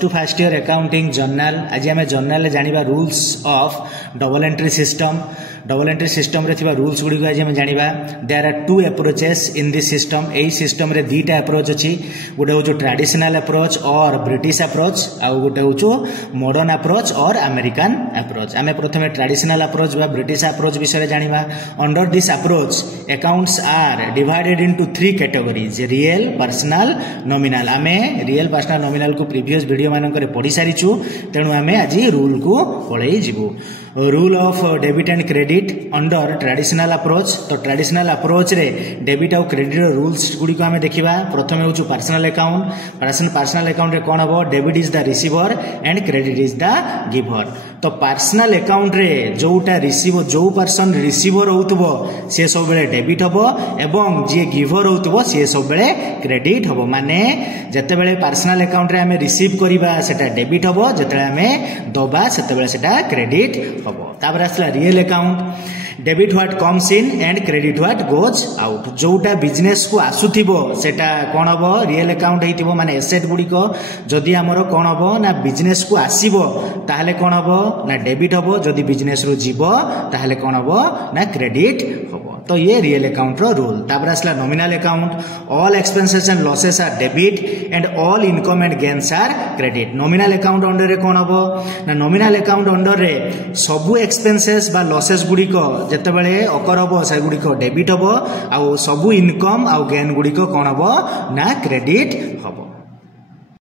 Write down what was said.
to first year accounting journal आज आम journal जानिबा rules of double entry system रे थिबा रूल्स गुडी को आज आम जानिबा there are two approaches in this system एई सिस्टम रे दीटा अप्रोच अछि गोटे होचो ट्रेडिशनल अप्रोच और ब्रिटिश अप्रोच आ गोटे होचो मॉडर्न अप्रोच और अमेरिकन अप्रोच आम प्रथमे ट्रेडिशनल अप्रोच बा ब्रिटिश अप्रोच विषय जानिबा under this approach accounts are divided into three categories real personal nominal आमे रियल पर्सनल नॉमिनल को प्रीवियस वीडियो मानक पढ़ी सारिछु तेणु आमे आज रूल को पढ़ई जीवु rule of debit and credit under traditional approach तो ट्रेडिशनल अप्रोच रे डेबिट और क्रेडिट रूल्स गुडी को आमे देखिबा प्रथमे होचु पर्सनल अकाउंट रे कोन हबो debit is the receiver and credit is the giver तो पर्सनल अकाउंट रे जोटा रिसीवर जो पर्सन रिसीवर होतबो से सब बेले डेबिट हबो एवं जे गिवर होतबो से सब बेले क्रेडिट हबो माने जते बेले पर्सनल अकाउंट रे हमें रिसीव करिबा सेटा डेबिट हबो जते हमें दबा सेते बेले सेटा क्रेडिट हबो तापर आसला real account debit what comes in and credit what goes out जोटा बिजनेस को आसुथिबो सेटा कोन हबो रियल अकाउंट हेतिबो माने एसेट गुडी को जदी हमरो कोन हबो ना बिजनेस को आसीबो ताहले कोन हबो ना डेबिट हबो जदी बिजनेस रो जीवो ताहले कोन हबो ना क्रेडिट हबो तो ये रियल अकाउंट रो रूल तापर आसला nominal account all expenses and losses are debit and all income and gains are credit nominal account under रे कोन हबो ना नॉमिनल अकाउंट अंडर रे सबु एक्सपेंसेस बा लॉसेस गुडी को जते बेले अकर हबो से गुडी को डेबिट हबो आ सबु इनकम आ गेन गुडी को कोन हबो ना क्रेडिट हबो